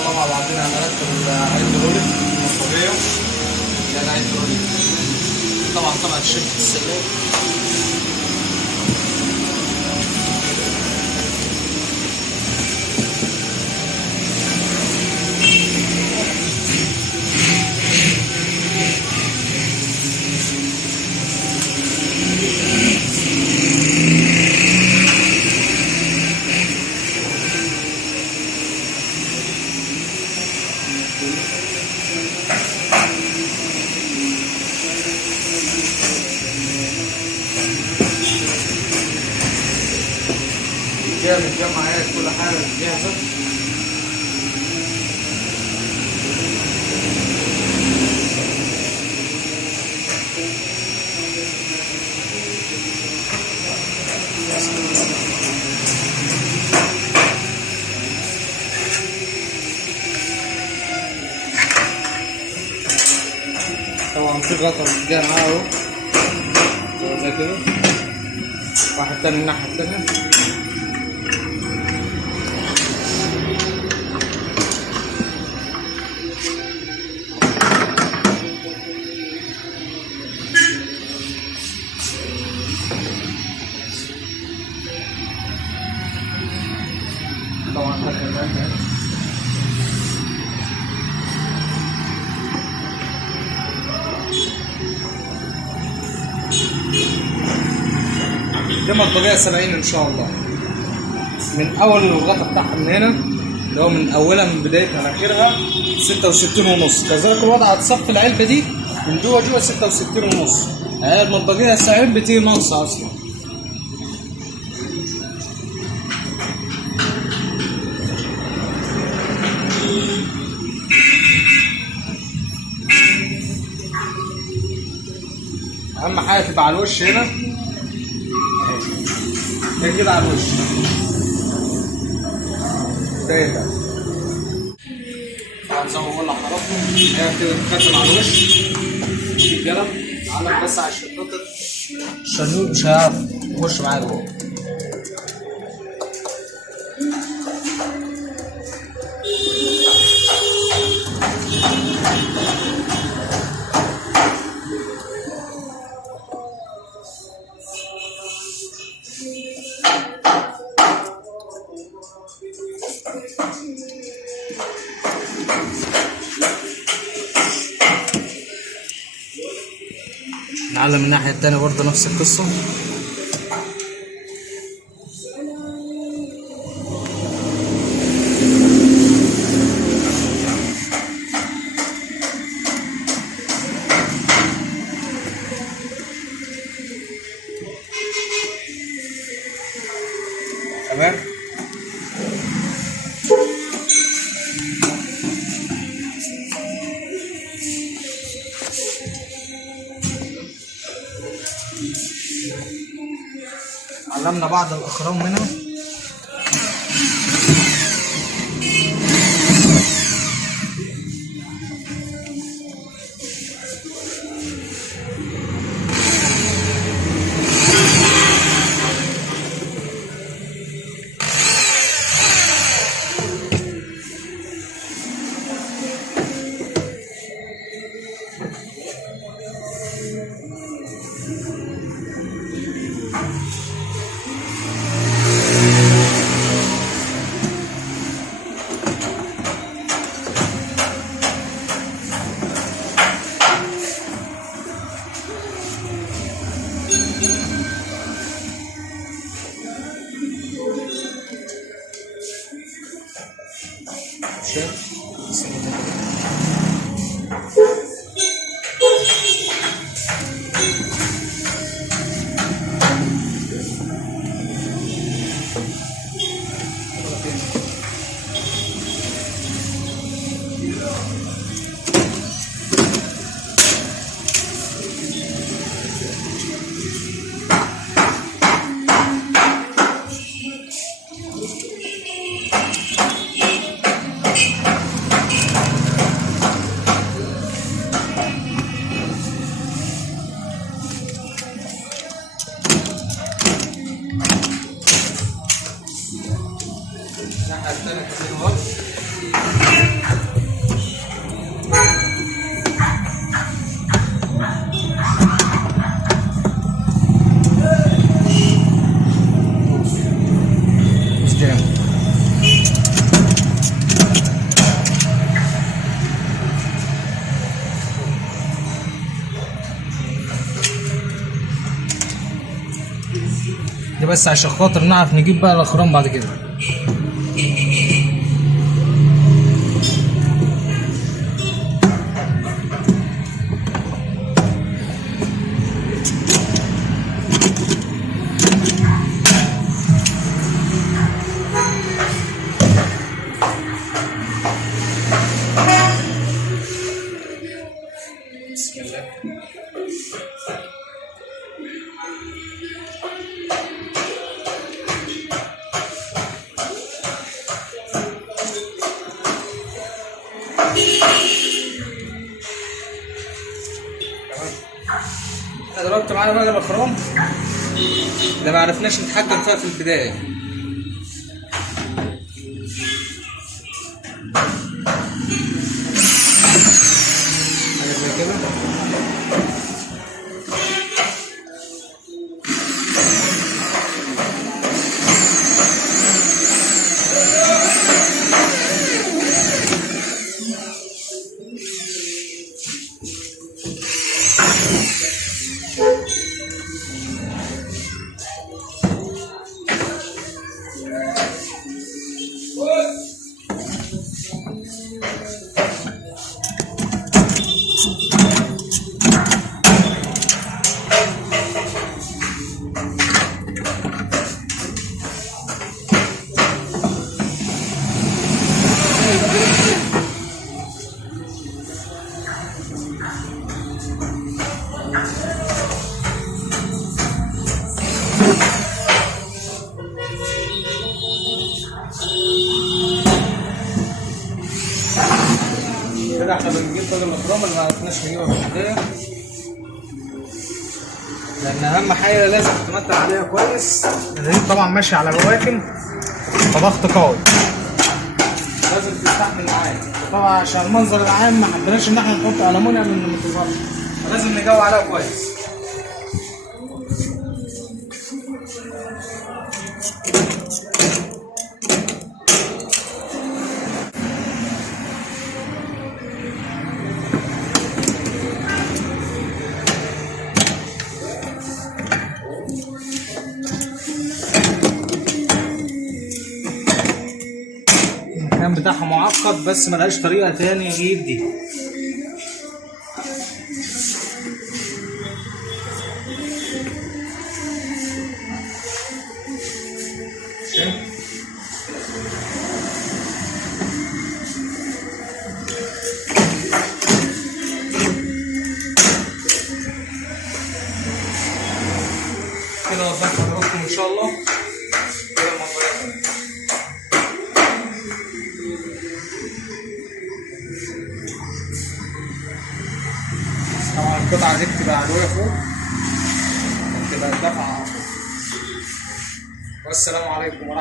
الله مع بعضنا هنركب الهيدرلك المضبقيه. ده الهيدرلك طبعا شركه السلام. متجمعات كل حاجه جاهزه. طبعا في غطا جاي معاه اهو زي كده، واحد تاني الناحيه التانيه. طبعا دي مضبقيه 70 ان شاء الله. من اول الغطا بتاعها من هنا اللي هو من اولها من بدايتها لاخرها 66.5. كذلك الوضع هتصفي العلبه دي من جوه 66.5. هي المضبقيه 70 بتيجي ناقصه اصلا. اهم حاجه تبقى على الوش هنا كده على الوش ده طبعا زي ما بقول لحضراتكم هي كده بتتكتم على الوش الجرم علق بس عشان خاطر الشنيور مش هيعرف يخش معايا جوه. نعلم من الناحية التانية برضه نفس القصة. تمام. علمنا بعض الأخرام منها. الناحية التانية كمان اهو. بس عشان خاطر نعرف نجيب بقى الاخرام بعد كده. بسم الله. ضربت معانا بقى الاخرام اللي ما عرفناش نتحكم فيها في البدايه. حاجه زي كده. كده احنا بنجيب باقي الاخرام اللي ما عرفناش نجيبها في البدايه، لان اهم حاجه لازم تمتع عليها كويس. الهيد طبعا ماشي على بواكن فضغط قوي، لازم تستحمل معايا. طبعا عشان المنظر العام ما حبيناش ان احنا نحط ألمونيوم من ما تظهرش، فلازم نجو عليها كويس. المكان بتاعها معقد بس ملهاش طريقة تاني غير دي. كده وضحت حضراتكم ان شاء الله. طبعا القطعة دي بتبقى علوية فوق، بتبقى الدفعة. والسلام عليكم ورحمة الله.